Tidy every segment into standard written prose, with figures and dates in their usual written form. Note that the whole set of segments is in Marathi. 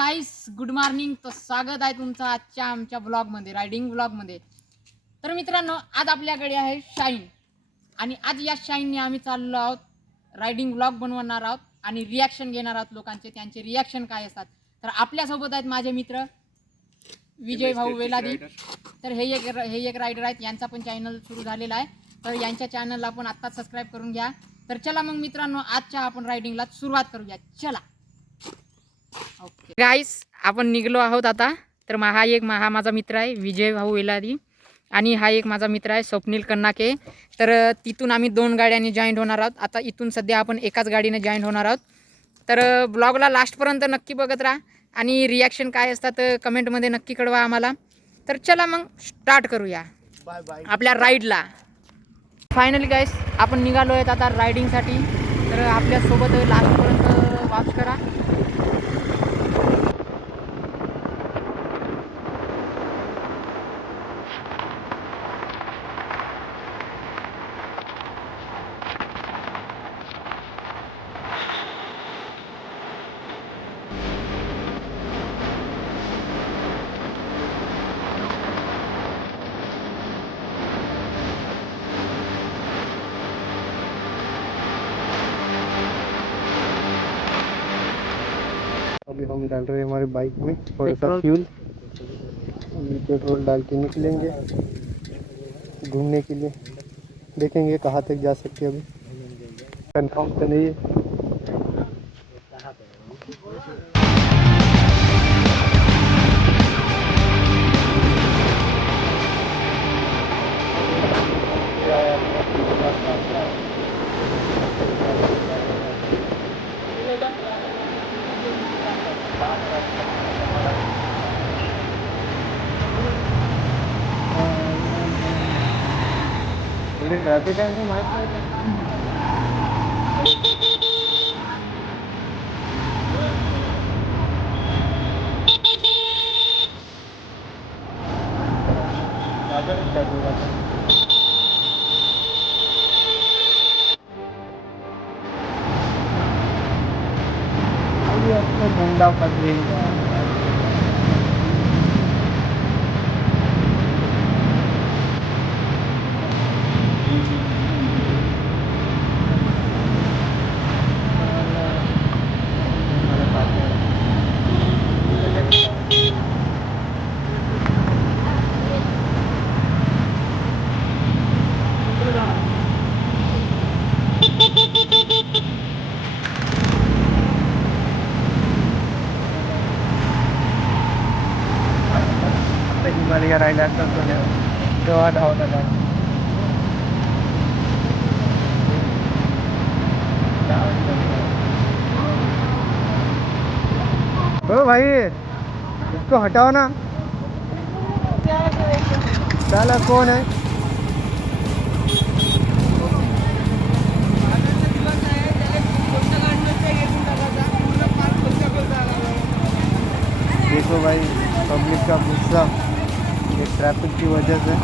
गाईस, गुड मॉर्निंग. तर स्वागत आहे तुमचं आजच्या आमच्या ब्लॉगमध्ये, रायडिंग ब्लॉगमध्ये. तर मित्रांनो, आज आपल्याकडे आहे शाईन आणि आज या शाईनने आम्ही चाललो आहोत, रायडिंग ब्लॉग बनवणार आहोत आणि रिॲक्शन घेणार आहोत लोकांचे. त्यांचे रिॲक्शन काय असतात. तर आपल्यासोबत आहेत माझे मित्र विजय भाऊ वेलादी. तर हे एक रायडर आहेत, यांचा पण चॅनल सुरू झालेला आहे. तर यांच्या चॅनलला पण आत्ताच सबस्क्राईब करून घ्या. तर चला मग मित्रांनो, आजच्या आपण रायडिंगला सुरुवात करूया. चला. ओके गाईस, आपण निघलो आहोत आता. तर हा माझा मित्र आहे विजय भाऊ वेलादी आणि हा एक माझा मित्र आहे स्वप्नील कन्नाके. तर तिथून आम्ही 2 गाड्यांनी जॉईंट होणार आहोत. आता इथून सध्या आपण एकाच गाडीने जॉईंट होणार आहोत. तर ब्लॉगला लास्टपर्यंत नक्की बघत राहा आणि रिॲक्शन काय असतात कमेंटमध्ये नक्की कळवा आम्हाला. तर चला मग स्टार्ट करूया बाय बाय आपल्या राईडला. फायनली गाईस, आपण निघालो आहेत आता रायडिंगसाठी. तर आपल्यासोबत लास्टपर्यंत वॉच करा. अभी हम डाल रहे हैं हमारे बाइक में थोड़ा सा फ्यूल. पेट्रोल डाल के निकलेंगे घूमने के लिए. देखेंगे कहाँ तक जा सकते हैं. अभी कंफर्म तो नहीं है. ट्रॅफिक आहे का माहित नाही. झंडा पकड़ेगा. हिमालय राहिला तेव्हा धावता ओ भाई, इसको हटाओ ना. साला कौन है. देखो भाई, पब्लिक का गुस्सा ये ट्रैफिक की वजह से.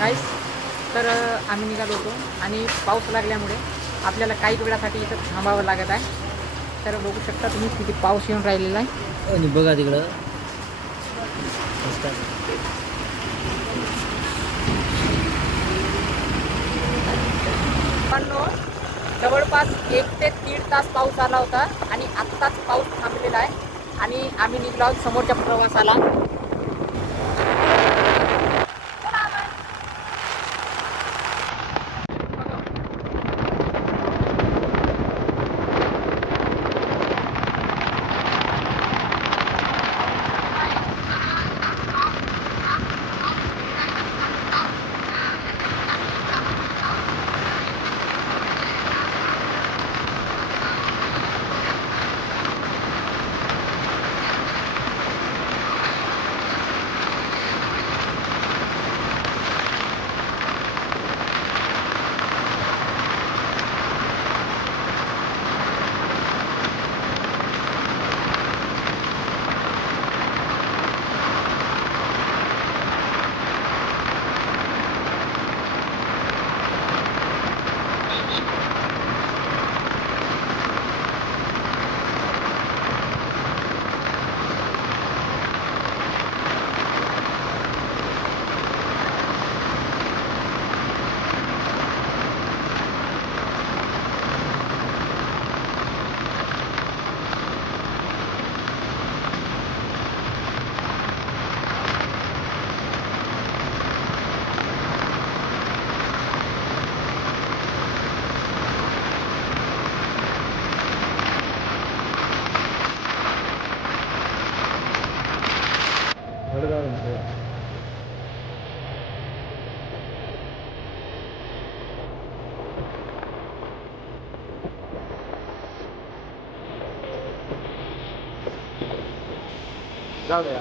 गाईस, तर आम्ही निघालो होतो आणि पाऊस लागल्यामुळे आपल्याला काही वेळासाठी इथं थांबावं लागत आहे. तर बघू शकता तुम्ही किती पाऊस येऊन राहिलेला आहे. आणि बघा तिकडं पण जवळपास 1 ते 1.5 तास पाऊस आला होता आणि आत्ताच पाऊस थांबलेला आहे आणि आम्ही निघलो आहोत समोरच्या प्रवासाला. जाऊ दे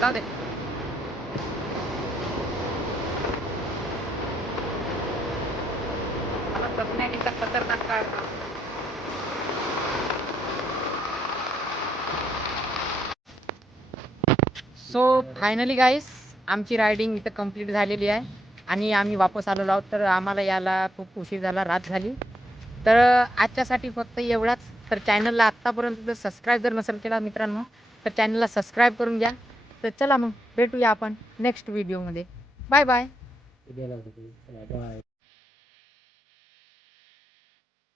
जाऊ दे. मला स्वप्नालीचा खतरनाक काढला. सो फायनली गाईस आमची रायडिंग इथं कंप्लीट झालेली आहे आणि आम्ही वापस आलेलो आहोत. तर आम्हाला याला खूप उशीर झाला, रात झाली. तर आजच्यासाठी फक्त एवढाच. तर चॅनलला आत्तापर्यंत जर सबस्क्राईब जर नसेल केला मित्रांनो तर चॅनलला सबस्क्राईब करून घ्या. तर चला मग भेटूया आपण नेक्स्ट व्हिडिओमध्ये. Bye bye.